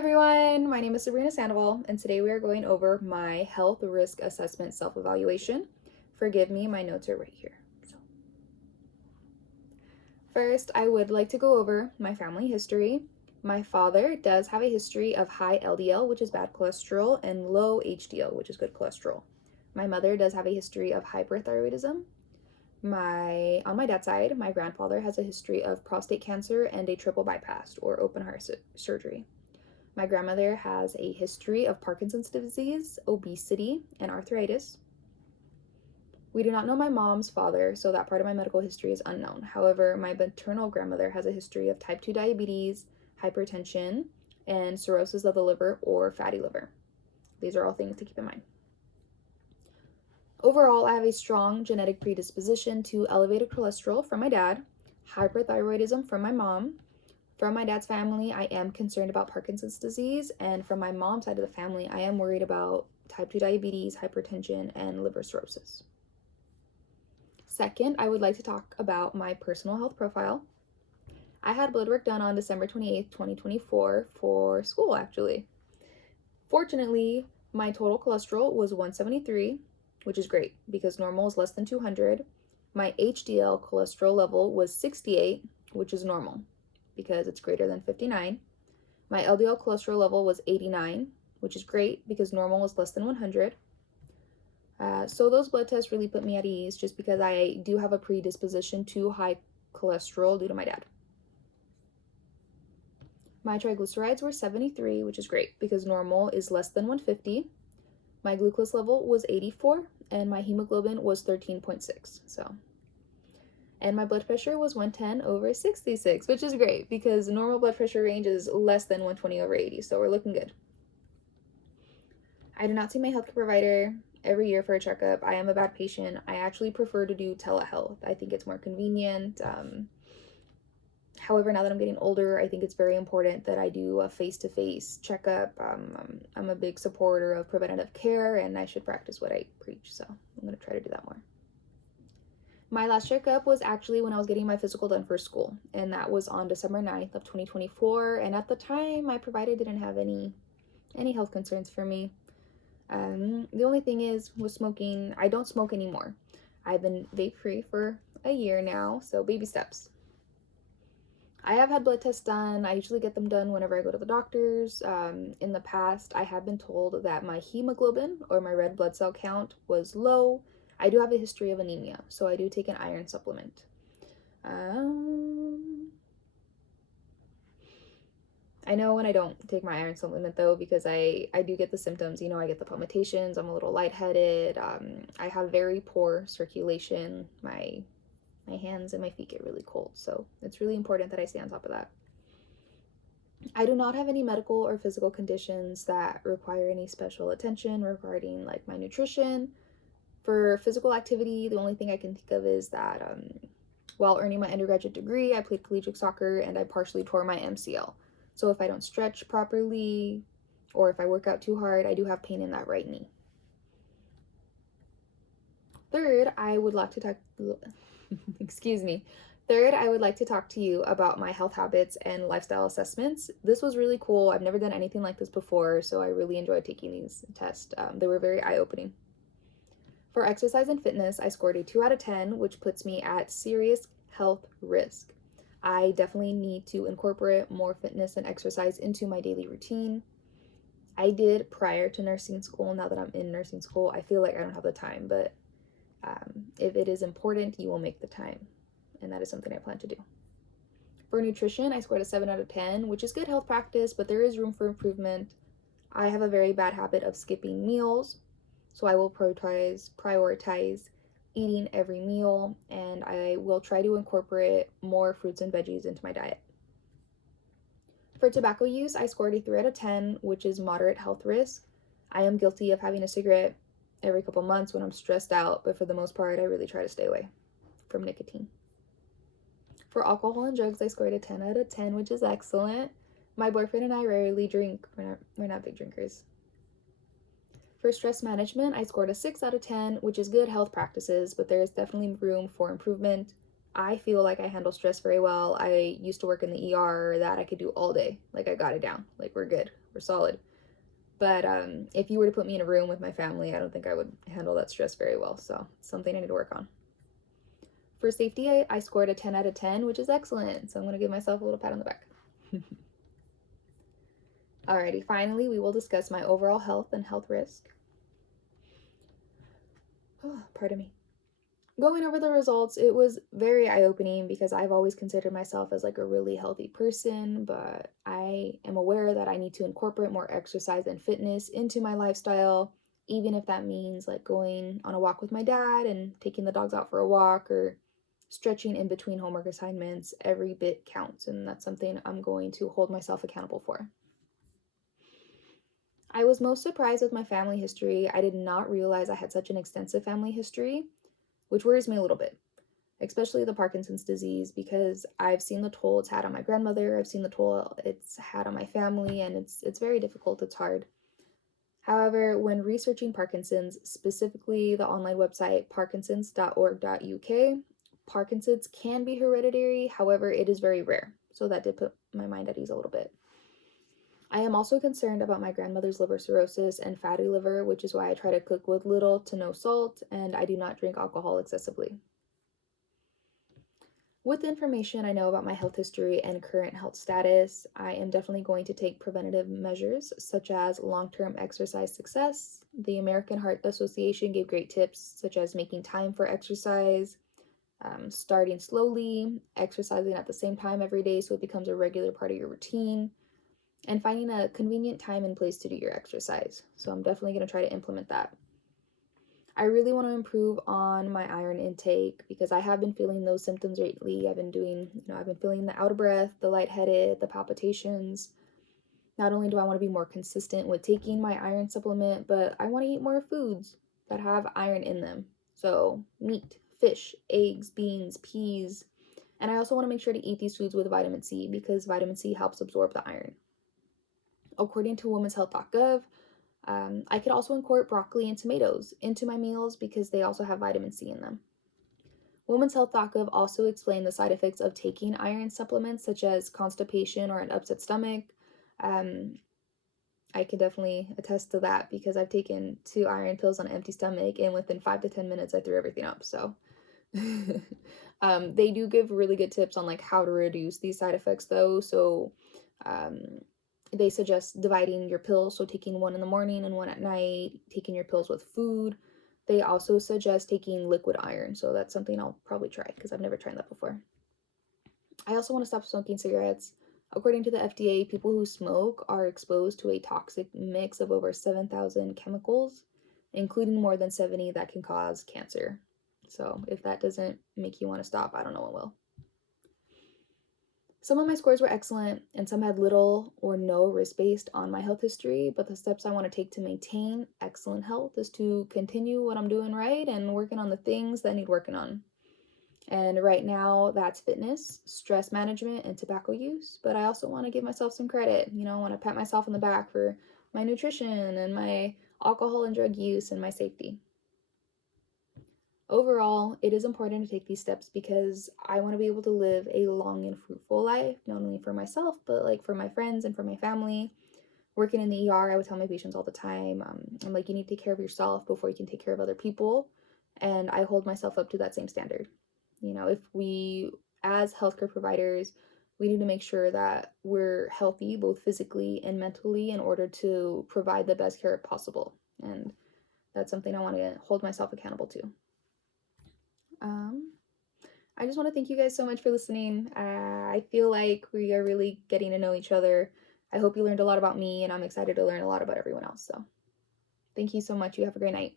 everyone, my name is Sabrina Sandoval, and today we are going over my health risk assessment self-evaluation. Forgive me, my notes are right here. First, I would like to go over my family history. My father does have a history of high LDL, which is bad cholesterol, and low HDL, which is good cholesterol. My mother does have a history of hyperthyroidism. On my dad's side, my grandfather has a history of prostate cancer and a triple bypass or open heart surgery. My grandmother has a history of Parkinson's disease, obesity, and arthritis. We do not know my mom's father, so that part of my medical history is unknown. However, my maternal grandmother has a history of type 2 diabetes, hypertension, and cirrhosis of the liver or fatty liver. These are all things to keep in mind. Overall, I have a strong genetic predisposition to elevated cholesterol from my dad, hyperthyroidism from my mom. From my dad's family, I am concerned about Parkinson's disease, and from my mom's side of the family, I am worried about type 2 diabetes, hypertension, and liver cirrhosis. Second, I would like to talk about my personal health profile. I had blood work done on December 28th, 2024 for school, actually. Fortunately, my total cholesterol was 173, which is great because normal is less than 200. My HDL cholesterol level was 68, which is normal because it's greater than 59. My LDL cholesterol level was 89, which is great because normal was less than 100. So those blood tests really put me at ease just because I do have a predisposition to high cholesterol due to my dad. My triglycerides were 73, which is great because normal is less than 150. My glucose level was 84 and my hemoglobin was 13.6. And my blood pressure was 110/66, which is great because normal blood pressure range is less than 120/80, so we're looking good. I do not see my healthcare provider every year for a checkup. I am a bad patient. I actually prefer to do telehealth. I think it's more convenient. However, now that I'm getting older, I think it's very important that I do a face-to-face checkup. I'm a big supporter of preventative care, and I should practice what I preach, so I'm going to try to do that more. My last checkup was actually when I was getting my physical done for school, and that was on December 9th of 2024, and at the time, my provider didn't have any health concerns for me. The only thing is with smoking, I don't smoke anymore. I've been vape-free for a year now, so baby steps. I have had blood tests done. I usually get them done whenever I go to the doctors. In the past, I have been told that my hemoglobin or my red blood cell count was low. I do have a history of anemia, so I do take an iron supplement. I know when I don't take my iron supplement though, because I do get the symptoms, I get the palpitations, I'm a little lightheaded, I have very poor circulation, my hands and my feet get really cold, so it's really important that I stay on top of that. I do not have any medical or physical conditions that require any special attention regarding like my nutrition. For physical activity, the only thing I can think of is that while earning my undergraduate degree, I played collegiate soccer and I partially tore my MCL. So if I don't stretch properly or if I work out too hard, I do have pain in that right knee. Third, I would like to talk to you about my health habits and lifestyle assessments. This was really cool. I've never done anything like this before, so I really enjoyed taking these tests. They were very eye-opening. For exercise and fitness, I scored a 2 out of 10, which puts me at serious health risk. I definitely need to incorporate more fitness and exercise into my daily routine. I did prior to nursing school. Now that I'm in nursing school, I feel like I don't have the time, but if it is important, you will make the time, and that is something I plan to do. For nutrition, I scored a 7 out of 10, which is good health practice, but there is room for improvement. I have a very bad habit of skipping meals, so I will prioritize eating every meal, and I will try to incorporate more fruits and veggies into my diet. For tobacco use, I scored a 3 out of 10, which is moderate health risk. I am guilty of having a cigarette every couple months when I'm stressed out, but for the most part, I really try to stay away from nicotine. For alcohol and drugs, I scored a 10 out of 10, which is excellent. My boyfriend and I rarely drink. We're not big drinkers. For stress management, I scored a 6 out of 10, which is good health practices, but there is definitely room for improvement. I feel like I handle stress very well. I used to work in the ER that I could do all day. Like I got it down. Like we're good. We're solid. But if you were to put me in a room with my family, I don't think I would handle that stress very well. So it's something I need to work on. For safety, I scored a 10 out of 10, which is excellent. So I'm going to give myself a little pat on the back. Alrighty, finally, we will discuss my overall health and health risk. Oh, pardon me. Going over the results, it was very eye-opening because I've always considered myself as like a really healthy person, but I am aware that I need to incorporate more exercise and fitness into my lifestyle, even if that means like going on a walk with my dad and taking the dogs out for a walk or stretching in between homework assignments. Every bit counts, and that's something I'm going to hold myself accountable for. I was most surprised with my family history. I did not realize I had such an extensive family history, which worries me a little bit, especially the Parkinson's disease, because I've seen the toll it's had on my grandmother, I've seen the toll it's had on my family, and it's very difficult, it's hard. However, when researching Parkinson's, specifically the online website parkinsons.org.uk, Parkinson's can be hereditary, however, it is very rare. So that did put my mind at ease a little bit. I am also concerned about my grandmother's liver cirrhosis and fatty liver, which is why I try to cook with little to no salt, and I do not drink alcohol excessively. With the information I know about my health history and current health status, I am definitely going to take preventative measures such as long-term exercise success. The American Heart Association gave great tips such as making time for exercise, starting slowly, exercising at the same time every day so it becomes a regular part of your routine, and finding a convenient time and place to do your exercise. So I'm definitely going to try to implement that. I really want to improve on my iron intake because I have been feeling those symptoms lately. I've been feeling the out of breath, the lightheaded, the palpitations. Not only do I want to be more consistent with taking my iron supplement, but I want to eat more foods that have iron in them. So meat, fish, eggs, beans, peas. And I also want to make sure to eat these foods with vitamin C because vitamin C helps absorb the iron. According to womenshealth.gov, I could also incorporate broccoli and tomatoes into my meals because they also have vitamin C in them. Women's Health.gov also explained the side effects of taking iron supplements such as constipation or an upset stomach. I can definitely attest to that because I've taken 2 iron pills on an empty stomach and within 5 to 10 minutes I threw everything up. So they do give really good tips on like how to reduce these side effects though. So they suggest dividing your pills, so taking 1 in the morning and 1 at night, taking your pills with food. They also suggest taking liquid iron, so that's something I'll probably try because I've never tried that before. I also want to stop smoking cigarettes. According to the FDA, people who smoke are exposed to a toxic mix of over 7,000 chemicals, including more than 70 that can cause cancer. So if that doesn't make you want to stop, I don't know what will. Some of my scores were excellent, and some had little or no risk based on my health history, but the steps I want to take to maintain excellent health is to continue what I'm doing right and working on the things that need working on. And right now, that's fitness, stress management, and tobacco use. But I also want to give myself some credit. I want to pat myself on the back for my nutrition and my alcohol and drug use and my safety. Overall, it is important to take these steps because I want to be able to live a long and fruitful life, not only for myself, but like for my friends and for my family. Working in the ER, I would tell my patients all the time, I'm like, you need to take care of yourself before you can take care of other people. And I hold myself up to that same standard. If we, as healthcare providers, we need to make sure that we're healthy, both physically and mentally, in order to provide the best care possible. And that's something I want to hold myself accountable to. I just want to thank you guys so much for listening. I feel like we are really getting to know each other. I hope you learned a lot about me, and I'm excited to learn a lot about everyone else. So thank you so much. You have a great night.